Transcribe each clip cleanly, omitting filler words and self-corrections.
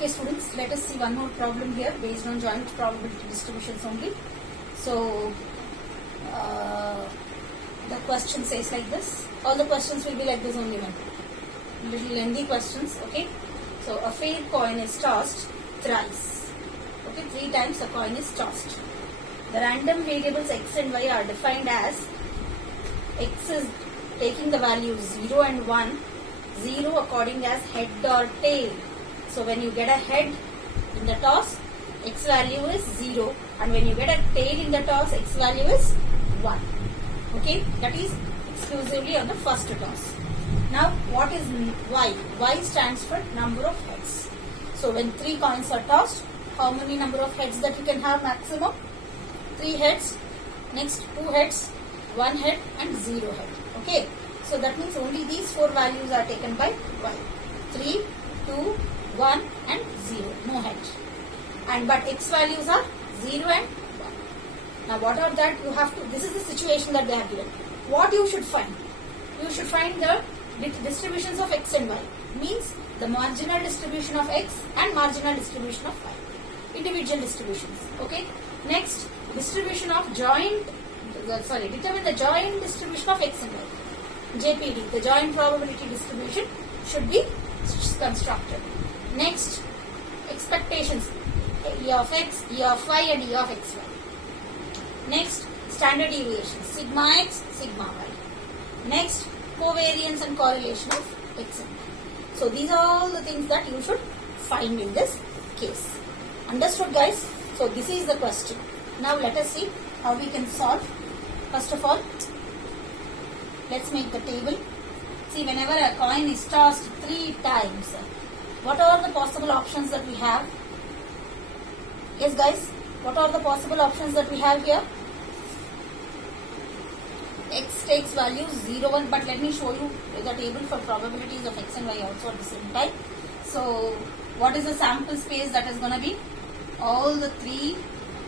Okay students, let us see one more problem here based on joint probability distributions only. So the question says like this. All the questions will be like this only, man. Little lengthy questions. Okay. So a fair coin is tossed thrice. Okay, 3 times the coin is tossed. The random variables x and y are defined as x is taking the values 0 and 1, 0 according as head or tail. So when you get a head in the toss, x value is 0, and when you get a tail in the toss, x value is 1. Okay, that is exclusively on the first toss. Now what is y? Y stands for number of heads. So when 3 coins are tossed, how many number of heads that you can have maximum? 3 heads, next 2 heads, 1 head and 0 head. Okay, so that means only these 4 values are taken by y. 3, 2, 1 and 0, no head. And but x values are 0 and 1. Now what are that? You have to, this is the situation that they have given. What you should find? You should find the distributions of x and y. Means the marginal distribution of x and marginal distribution of y. Individual distributions. Okay. Next, distribution of joint, determine the joint distribution of x and y. JPD, the joint probability distribution should be constructed. Next, expectations, E of x, E of y and E of xy. Next, standard deviation, sigma x, sigma y. Next, covariance and correlation of x and y. So these are all the things that you should find in this case. Understood, guys? So this is the question. Now let us see how we can solve. First of all, let's make the table. See, whenever a coin is tossed 3 times, what are the possible options that we have? Yes, guys, what are the possible options that we have here? X takes values 0, 1, but let me show you the table for probabilities of x and y also at the same time. So what is the sample space that is going to be? All the 3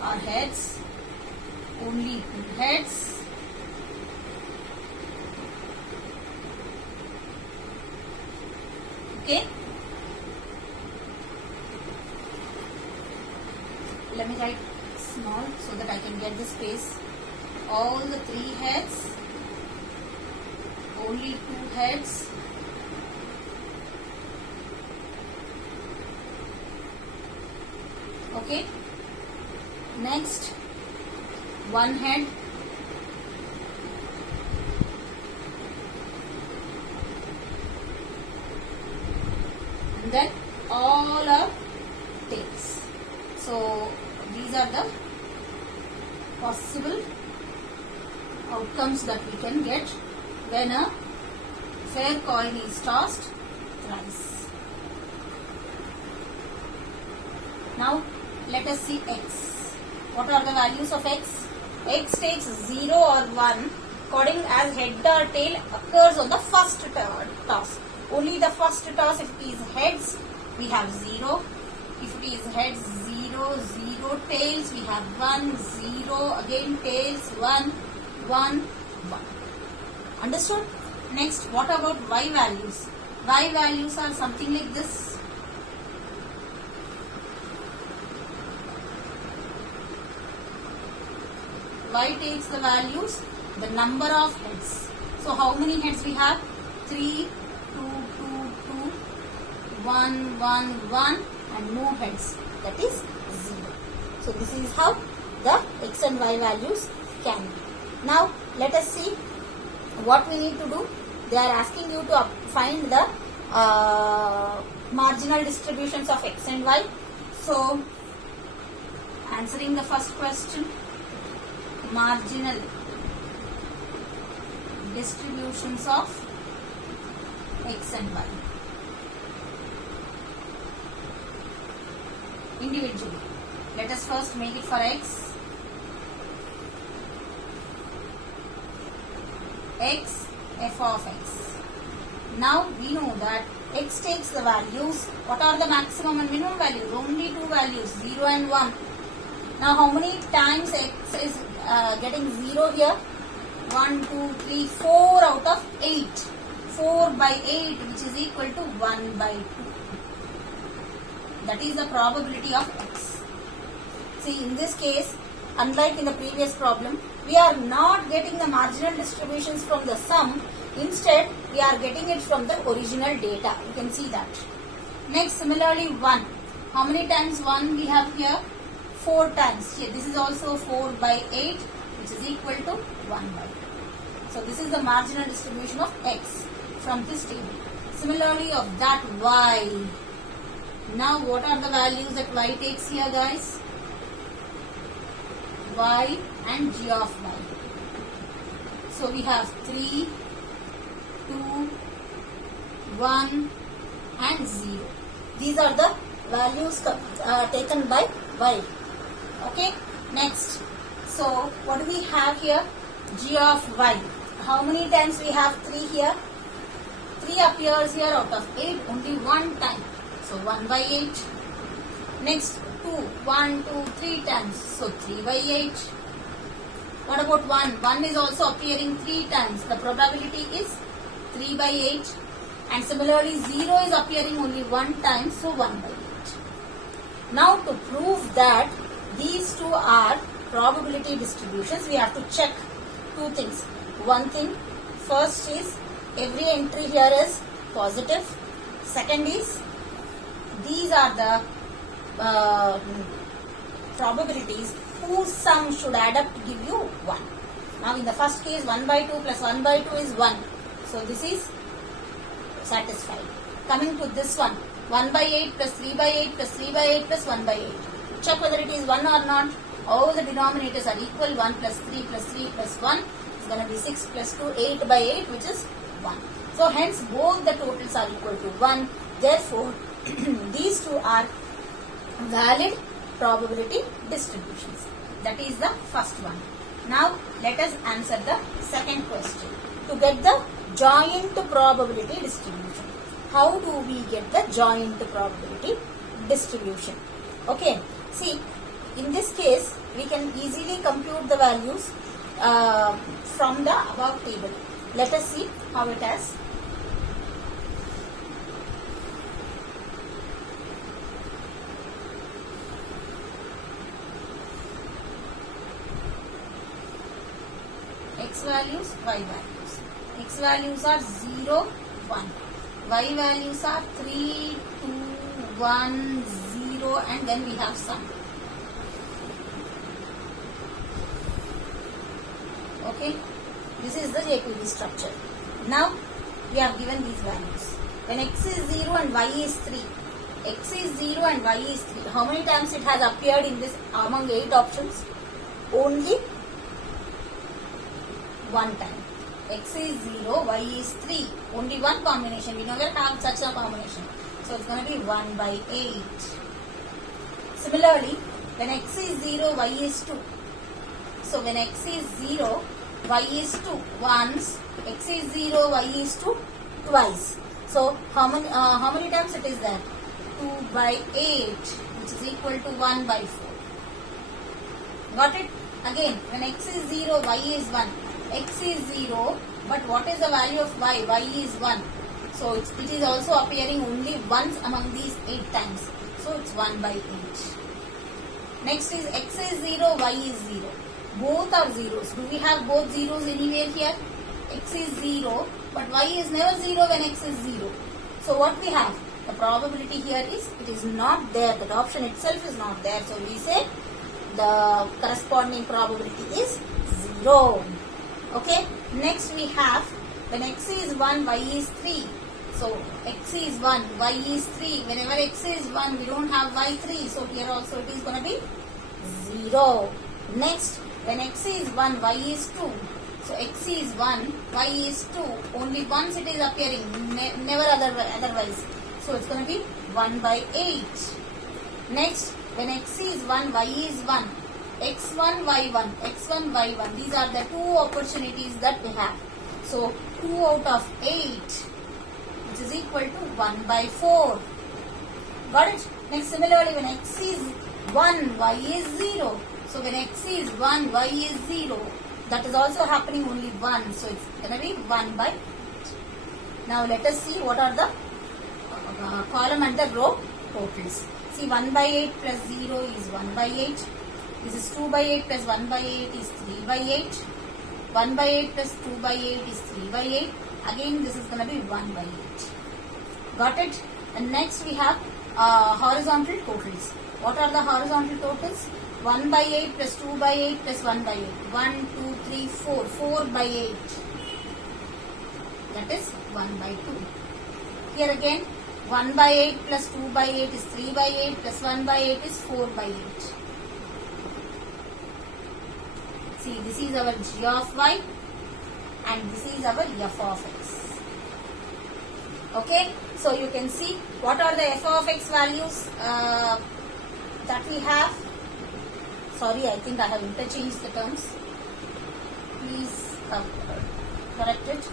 are heads, only 2 heads. Okay. Let me write small so that I can get the space. All the 3 heads, only 2 heads. Okay. Next, 1 head. And then all are tails. So these are the possible outcomes that we can get when a fair coin is tossed thrice. Now let us see x. What are the values of x? X takes 0 or 1 according as head or tail occurs on the first toss. Only the first toss. If it is heads, we have 0. If it is heads, 0, 0. Tails, we have 1, 0. Again tails, 1, 1, 1. Understood? Next, what about y values? Y values are something like this. Y takes the values, the number of heads. So how many heads we have? 3, 2, 2, 2, 1, 1, 1 and no heads. That is 0. So this is how the x and y values can be. Now let us see what we need to do. They are asking you to find the marginal distributions of x and y. So answering the first question, marginal distributions of x and y individually. Let us first make it for x. X, f of x. Now we know that x takes the values. What are the maximum and minimum values? Only 2 values, 0 and 1. Now how many times x is getting 0 here? 1, 2, 3, 4 out of 8. 4 by 8 which is equal to 1 by 2. That is the probability of x. See, in this case, unlike in the previous problem, we are not getting the marginal distributions from the sum. Instead, we are getting it from the original data. You can see that. Next, similarly, 1. How many times 1 we have here? 4 times. Here, this is also 4 by 8, which is equal to 1 by 2. So, this is the marginal distribution of x from this table. Similarly, of that y. Now, what are the values that y takes here, guys? Y and g of y. So, we have 3, 2, 1 and 0. These are the values taken by y. Okay. Next. So, what do we have here? G of y. How many times we have 3 here? 3 appears here out of 8 only one time. So, 1 by 8. Next, 2. 1, 2, 3 times. So, 3 by 8. What about 1? 1 is also appearing 3 times. The probability is 3 by 8. And similarly, 0 is appearing only one time. So, 1 by 8. Now, to prove that these two are probability distributions, we have to check two things. One thing, first is every entry here is positive. Second is these are the probabilities whose sum should add up to give you 1. Now in the first case 1 by 2 plus 1 by 2 is 1. So this is satisfied. Coming to this one, 1 by 8 plus 3 by 8 plus 3 by 8 plus 1 by 8. Check whether it is 1 or not. All the denominators are equal. 1 plus 3 plus 3 plus 1 is going to be 6 plus 2, 8 by 8, which is 1. So hence both the totals are equal to 1. Therefore, these two are valid probability distributions. That is the first one. Now let us answer the second question. To get the joint probability distribution. How do we get the joint probability distribution? Okay. See, in this case, we can easily compute the values from the above table. Let us see how it is. X values, Y values. X values are 0, 1. Y values are 3, 2, 1, 0 and then we have sum. Okay. This is the JQuery structure. Now, we have given these values. When x is 0 and y is 3. X is 0 and y is 3. How many times it has appeared in this among 8 options? Only one time. X is 0, y is 3. Only one combination. We never have such a combination. So, it's going to be 1 by 8. Similarly, when x is 0, y is 2. So, when x is 0, y is 2 once, x is 0, y is 2 twice. So, how many times it is there? 2 by 8, which is equal to 1 by 4. Got it? Again, when x is 0, y is 1. X is 0, but what is the value of y? Y is 1. So, it is also appearing only once among these 8 times. So, it's 1 by 8. Next is x is 0, y is 0. Both are zeros. Do we have both zeros anywhere here? X is 0, but y is never 0 when x is 0. So, what we have? The probability here is, it is not there. That option itself is not there. So, we say the corresponding probability is 0. Okay. Next we have, when x is 1, y is 3. So, x is 1, y is 3. Whenever x is 1, we don't have y 3. So, here also it is going to be 0. Next, when x is 1, y is 2. So, x is 1, y is 2. Only once it is appearing, never otherwise. So, it's going to be 1 by 8. Next, when x is 1, y is 1. x1, y1, x1, y1. These are the two opportunities that we have. So, 2 out of 8, which is equal to 1 by 4. Got it? Next, similarly, when x is 1, y is 0. So, when x is 1, y is 0. That is also happening only 1. So, it's going to be 1 by 8. Now, let us see what are the column and the row totals. See, 1 by 8 plus 0 is 1 by 8. This is 2 by 8 plus 1 by 8 is 3 by 8. 1 by 8 plus 2 by 8 is 3 by 8. Again, this is going to be 1 by 8. Got it? And next we have horizontal totals. What are the horizontal totals? 1 by 8 plus 2 by 8 plus 1 by 8. 1, 2, 3, 4. 4 by 8. That is 1 by 2. Here again, 1 by 8 plus 2 by 8 is 3 by 8 plus 1 by 8 is 4 by 8. See, this is our g of y and this is our f of x. Okay, so you can see what are the f of x values that we have. Sorry, I think I have interchanged the terms. Please correct it.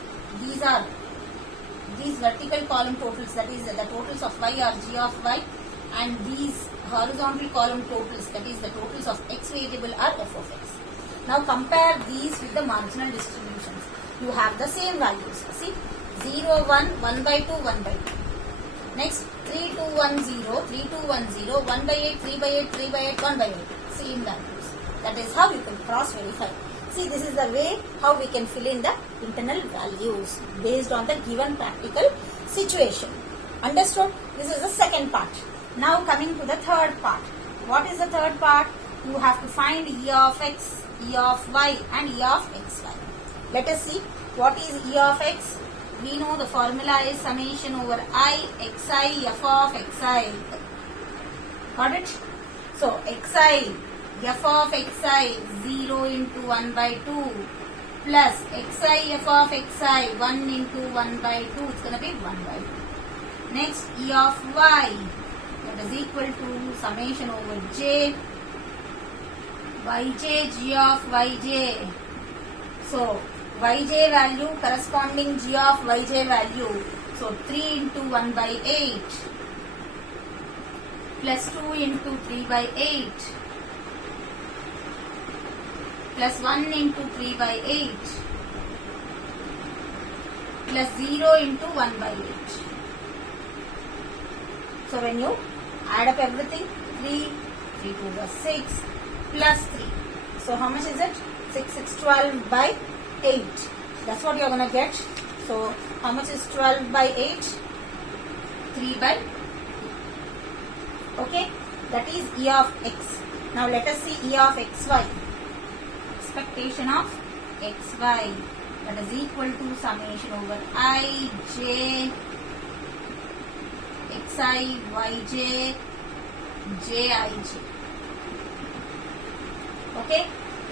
These vertical column totals, that is the totals of y, are g of y, and these horizontal column totals, that is the totals of x variable, are f of x. Now compare these with the marginal distributions. You have the same values. See, 0, 1, 1 by 2, 1 by 2. Next, 3, 2, 1, 0, 3, 2, 1, 0, 1 by 8, 3 by 8, 3 by 8, 1 by 8. Same values. That is how you can cross verify. See, this is the way how we can fill in the internal values based on the given practical situation. Understood? This is the second part. Now coming to the third part. What is the third part? You have to find e of x, e of y and e of xy. Let us see what is e of x. We know the formula is summation over I xi f of xi. Got it? So xi f of xi 0 into 1 by 2 plus xi f of xi 1 into 1 by 2. It's going to be 1 by 2. Next, e of y, that is equal to summation over j yj g of yj. So yj value corresponding g of yj value. So 3 into 1 by 8 plus 2 into 3 by 8 plus 1 into 3 by 8 plus 0 into 1 by 8. So when you add up everything, 3 to the 6 plus 3. So how much is it? 6, 6, 12 by 8. That's what you are going to get. So how much is 12 by 8? 3 by 2. Okay, that is e of x. Now let us see e of xy. Expectation of xy, that is equal to summation over I j xi yj jij. Okay,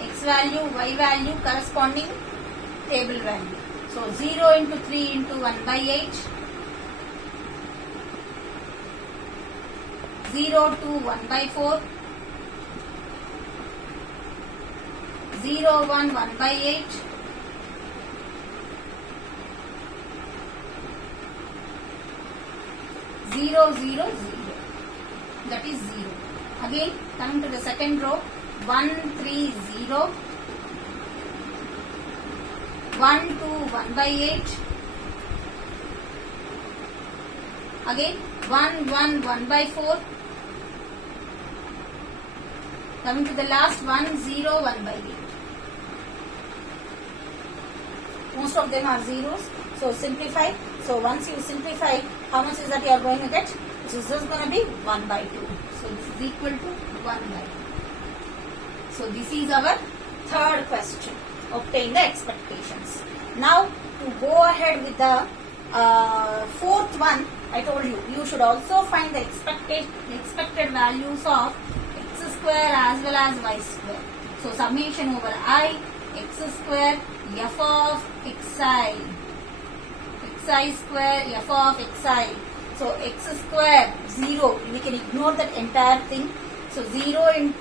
x value, y value corresponding table value. So 0 into 3 into 1 by 8, 0 to 1 by 4, 0, 1, 1 by 8, 0, 0, 0. That is 0. Again, coming to the second row, 1, 3, 0, 1, 2, 1 by 8, again 1, 1, 1 by 4, coming to the last 1, 0, 1 by 8. Most of them are zeros, so simplify. So once you simplify, how much is that you are going to get? This is just going to be 1 by 2. So this is equal to 1 by 2. So this is our third question. Obtain the expectations. Now to go ahead with the fourth one, I told you, you should also find the expected values of x square as well as y square. So summation over I x square f of xi, xi square f of xi. So x square 0, we can ignore that entire thing. So 0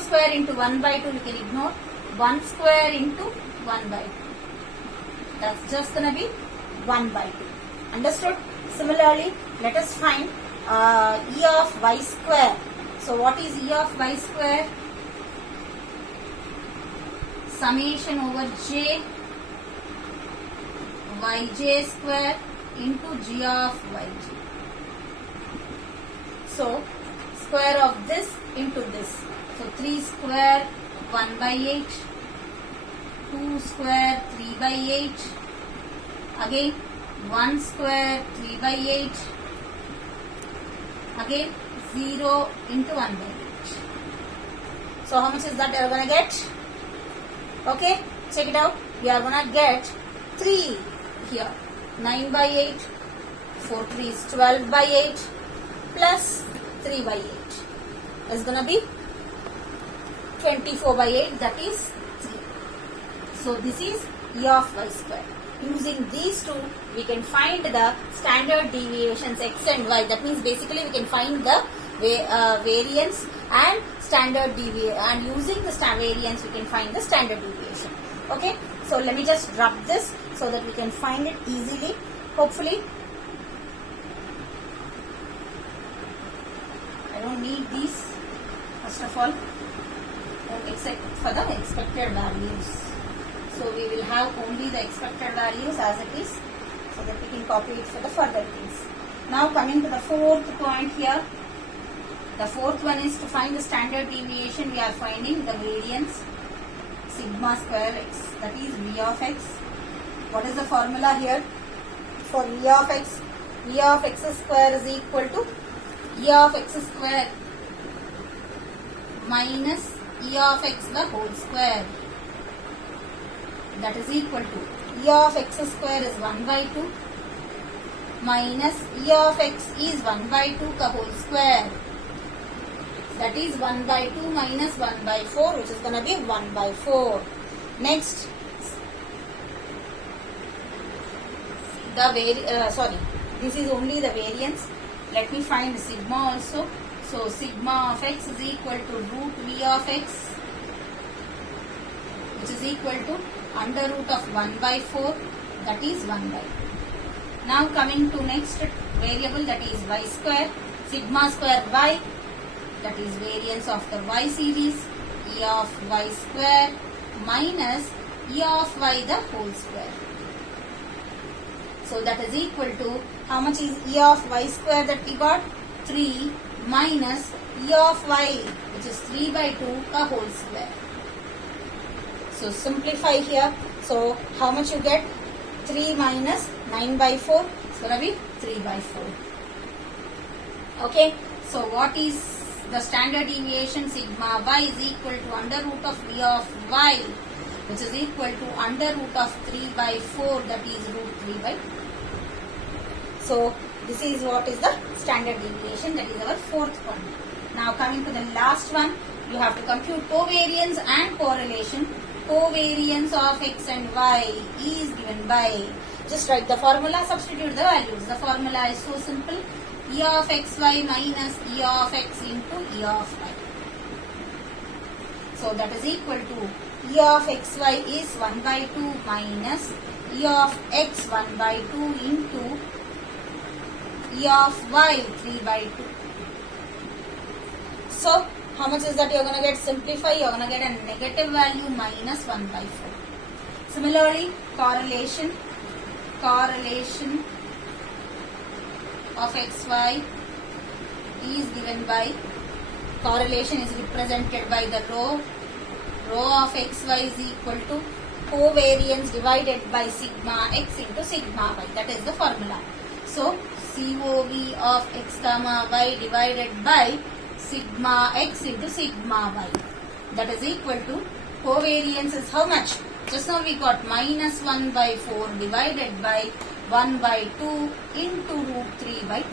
square into 1 by 2 we can ignore. 1 square into 1 by 2. That's just going to be 1 by 2. Understood? Similarly, let us find e of y square. So what is e of y square? Summation over j yj square into g of yj. So square of this into this. So 3 square 1 by 8. 2 square 3 by 8. Again 1 square 3 by 8. Again 0 into 1 by 8. So how much is that you are going to get? Okay, check it out. You are going to get 3 here. 9 by 8. 4 3 is 12 by 8 plus 3 by 8 is going to be 24 by 8, that is 3. So this is E of y square. Using these two, we can find the standard deviations x and y. That means basically we can find the variance and standard deviation, and using the variance we can find the standard deviation. Okay, so let me just rub this so that we can find it easily. Hopefully, I don't need these first of all, except for the expected values. So we will have only the expected values as it is, so that we can copy it for the further things. Now coming to the fourth point here. The fourth one is to find the standard deviation. We are finding the variance sigma square x, that is V of x. What is the formula here for V of x? V of x square is equal to E of x square minus E of x the whole square. That is equal to E of x square is 1 by 2 minus E of x is 1 by 2 the whole square. That is 1 by 2 minus 1 by 4, which is going to be 1 by 4. Next, this is only the variance. Let me find sigma also. So sigma of x is equal to root V of x, which is equal to under root of 1 by 4, that is 1 by 2. Now coming to next variable, that is y square. Sigma square y, that is variance of the y series, E of y square minus E of y the whole square. So that is equal to, how much is E of y square that we got? 3 minus E of y, which is 3 by 2 the whole square. So simplify here. So how much you get? 3 minus 9 by 4. It's going to be 3 by 4. Okay. So what is the standard deviation? Sigma y is equal to under root of V of y, which is equal to under root of 3 by 4, that is root 3 by 2. So this is what is the standard deviation, that is our fourth point. Now coming to the last one, you have to compute covariance and correlation. Covariance of x and y is given by, just write the formula, substitute the values. The formula is so simple, E of xy minus E of x into E of y. So that is equal to E of xy is 1 by 2 minus E of x 1 by 2 into E of y 3 by 2. So how much is that you are going to get? Simplify, you are going to get a negative value minus 1 by 4. Similarly, correlation of xy is given by, correlation is represented by the rho of xy is equal to covariance divided by sigma x into sigma y. That is the formula. So COV of x comma y divided by sigma x into sigma y. That is equal to, covariance is how much? Just now we got minus 1 by 4 divided by 1 by 2 into root 3 by 2.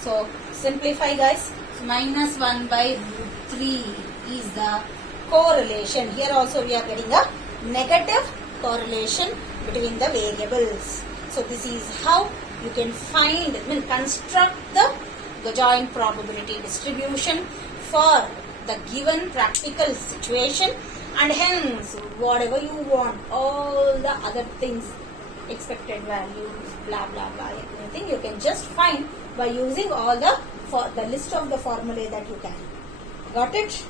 So simplify guys. So minus 1 by root 3 is the correlation. Here also we are getting a negative correlation between the variables. So this is how you can find, construct the joint probability distribution for the given practical situation, and hence whatever you want, all the other things, expected values, blah blah blah, anything you can just find by using all the list of the formulae that you can. Got it?